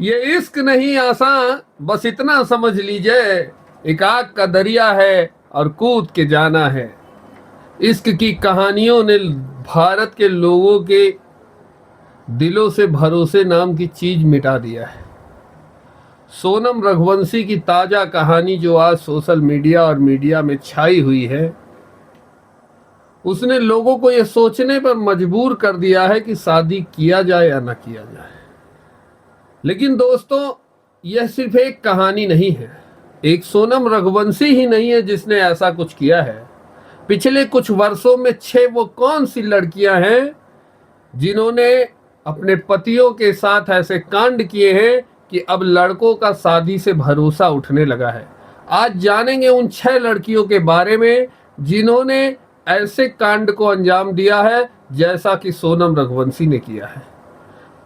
ये इश्क नहीं आसान, बस इतना समझ लीजिए, एक आग का दरिया है और कूद के जाना है। इश्क की कहानियों ने भारत के लोगों के दिलों से भरोसे नाम की चीज मिटा दिया है। सोनम रघुवंशी की ताजा कहानी जो आज सोशल मीडिया और मीडिया में छाई हुई है, उसने लोगों को यह सोचने पर मजबूर कर दिया है कि शादी किया जाए या न किया जाए। लेकिन दोस्तों, यह सिर्फ एक कहानी नहीं है। एक सोनम रघुवंशी ही नहीं है जिसने ऐसा कुछ किया है। पिछले कुछ वर्षों में 6 वो कौन सी लड़कियां हैं जिन्होंने अपने पतियों के साथ ऐसे कांड किए हैं कि अब लड़कों का शादी से भरोसा उठने लगा है। आज जानेंगे उन 6 लड़कियों के बारे में जिन्होंने ऐसे कांड को अंजाम दिया है जैसा कि सोनम रघुवंशी ने किया है।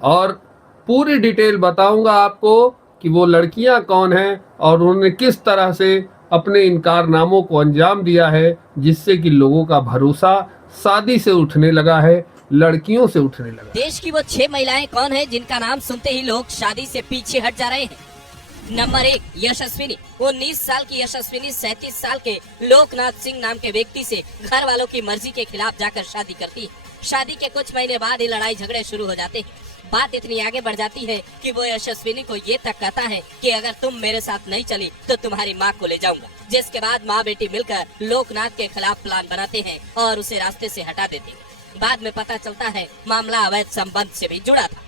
और पूरी डिटेल बताऊंगा आपको कि वो लड़कियां कौन हैं और उन्होंने किस तरह से अपने इन कारनामों को अंजाम दिया है जिससे कि लोगों का भरोसा शादी से उठने लगा है, लड़कियों से उठने लगा। देश की वो 6 महिलाएं कौन है जिनका नाम सुनते ही लोग शादी से पीछे हट जा रहे हैं। नंबर 1, यशस्विनी। 19 साल की यशस्विनी 37 साल के लोकनाथ सिंह नाम के व्यक्ति से घर वालों की मर्जी के खिलाफ जाकर शादी करती है। शादी के कुछ महीने बाद ही लड़ाई झगड़े शुरू हो जाते हैं। बात इतनी आगे बढ़ जाती है कि वो यशस्विनी को ये तक कहता है कि अगर तुम मेरे साथ नहीं चली तो तुम्हारी माँ को ले जाऊंगा। जिसके बाद माँ बेटी मिलकर लोकनाथ के खिलाफ प्लान बनाते हैं और उसे रास्ते से हटा देते हैं। बाद में पता चलता है मामला अवैध संबंध से भी जुड़ा था।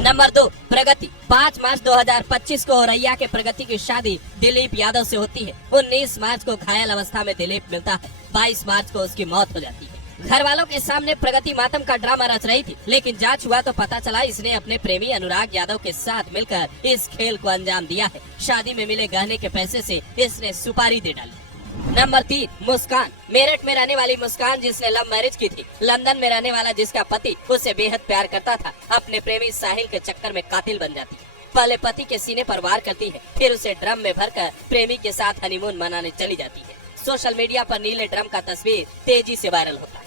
नंबर 2, प्रगति। 5 मार्च 2025 को औरैया के प्रगति की शादी दिलीप यादव से होती है। 19 मार्च को घायल अवस्था में दिलीप मिलता है। 22 मार्च को उसकी मौत हो जाती है। घर वालों के सामने प्रगति मातम का ड्रामा रच रही थी, लेकिन जांच हुआ तो पता चला इसने अपने प्रेमी अनुराग यादव के साथ मिलकर इस खेल को अंजाम दिया है। शादी में मिले गहने के पैसे से इसने सुपारी दे डाली। नंबर 3, मुस्कान। मेरठ में रहने वाली मुस्कान जिसने लव मैरिज की थी। लंदन में रहने वाला जिसका पति उसे बेहद प्यार करता था, अपने प्रेमी साहिल के चक्कर में कातिल बन जाती है। पहले पति के सीने पर वार करती है, फिर उसे ड्रम में भरकर प्रेमी के साथ हनीमून मनाने चली जाती है। सोशल मीडिया पर नीले ड्रम का तस्वीर तेजी से वायरल होता है।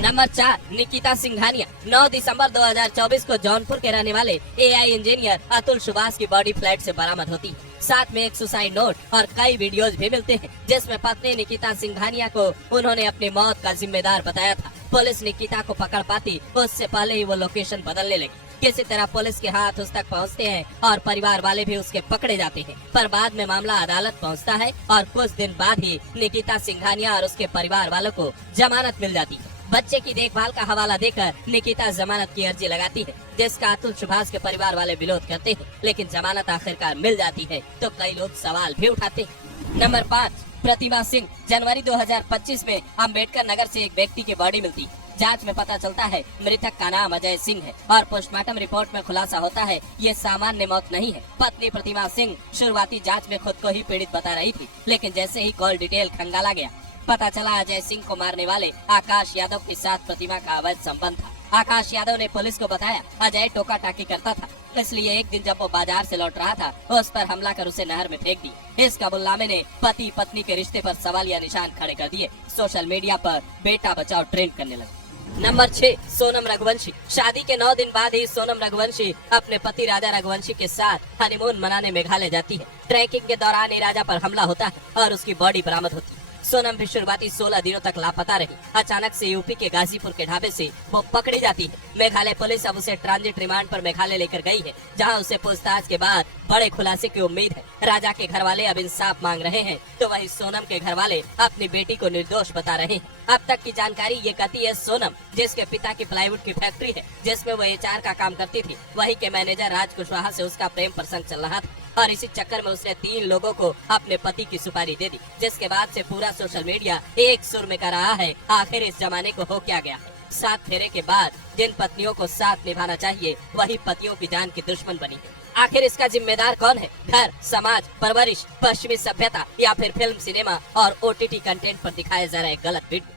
नंबर 4, निकिता सिंघानिया। 9 दिसंबर 2024 को जौनपुर के रहने वाले एआई इंजीनियर अतुल सुभाष की बॉडी फ्लैट से बरामद होती है। साथ में एक सुसाइड नोट और कई वीडियोज भी मिलते हैं जिसमें पत्नी निकिता सिंघानिया को उन्होंने अपनी मौत का जिम्मेदार बताया था। पुलिस निकिता को पकड़ पाती उससे पहले ही वो लोकेशन बदलने लगी। किसी तरह पुलिस के हाथ उस तक पहुंचते हैं और परिवार वाले भी उसके पकड़े जाते हैं, पर बाद में मामला अदालत पहुंचता है और कुछ दिन बाद ही निकिता सिंघानिया और उसके परिवार वालों को जमानत मिल जाती है। बच्चे की देखभाल का हवाला देकर निकिता जमानत की अर्जी लगाती है, जिसका अतुल सुभाष के परिवार वाले विरोध करते हैं, लेकिन जमानत आखिरकार मिल जाती है तो कई लोग सवाल भी उठाते हैं। नंबर 5, प्रतिमा सिंह। जनवरी 2025 में अम्बेडकर नगर से एक व्यक्ति की बॉडी मिलती है। जांच में पता चलता है मृतक का नाम अजय सिंह है और पोस्टमार्टम रिपोर्ट में खुलासा होता है ये सामान्य मौत नहीं है। पत्नी प्रतिमा सिंह शुरुआती जांच में खुद को ही पीड़ित बता रही थी, लेकिन जैसे ही कॉल डिटेल खंगाला गया पता चला अजय सिंह को मारने वाले आकाश यादव के साथ प्रतिमा का अवैध संबंध था। आकाश यादव ने पुलिस को बताया अजय टोका टाकी करता था, इसलिए एक दिन जब वो बाजार से लौट रहा था उस पर हमला कर उसे नहर में फेंक दी। इस कबूलनामे ने पति पत्नी के रिश्ते पर सवालिया निशान खड़े कर दिए। सोशल मीडिया पर बेटा बचाओ ट्रेंड करने लगे। नंबर 6, सोनम रघुवंशी। शादी के 9 दिन बाद ही सोनम रघुवंशी अपने पति राजा रघुवंशी के साथ हनीमून मनाने मेघालय जाती है। ट्रैकिंग के दौरान ही राजा पर हमला होता है और उसकी बॉडी बरामद होती है। सोनम भी शुरुआती 16 दिनों तक लापता रही। अचानक से यूपी के गाजीपुर के ढाबे से वो पकड़ी जाती है। मेघालय पुलिस अब उसे ट्रांजिट रिमांड पर मेघालय लेकर गई है, जहां उसे पूछताछ के बाद बड़े खुलासे की उम्मीद है। राजा के घर वाले अब इंसाफ मांग रहे हैं, तो वहीं सोनम के घर वाले अपनी बेटी को निर्दोष बता रहे हैं। अब तक की जानकारी ये कहती है सोनम, जिसके पिता की प्लाईवुड की फैक्ट्री है जिसमें वो एचआर का काम करती थी, वही के मैनेजर राज कुशवाहा से उसका प्रेम प्रसंग चल रहा था और इसी चक्कर में उसने 3 लोगों को अपने पति की सुपारी दे दी, जिसके बाद से पूरा सोशल मीडिया एक सुर में कर रहा है आखिर इस जमाने को हो क्या गया है। 7 फेरे के बाद जिन पत्नियों को साथ निभाना चाहिए वही पतियों की जान की दुश्मन बनी है। आखिर इसका जिम्मेदार कौन है? घर, समाज, परवरिश, पश्चिमी सभ्यता या फिर फिल्म, सिनेमा और ओटीटी कंटेंट पर दिखाए जा रहे गलत वीडियो?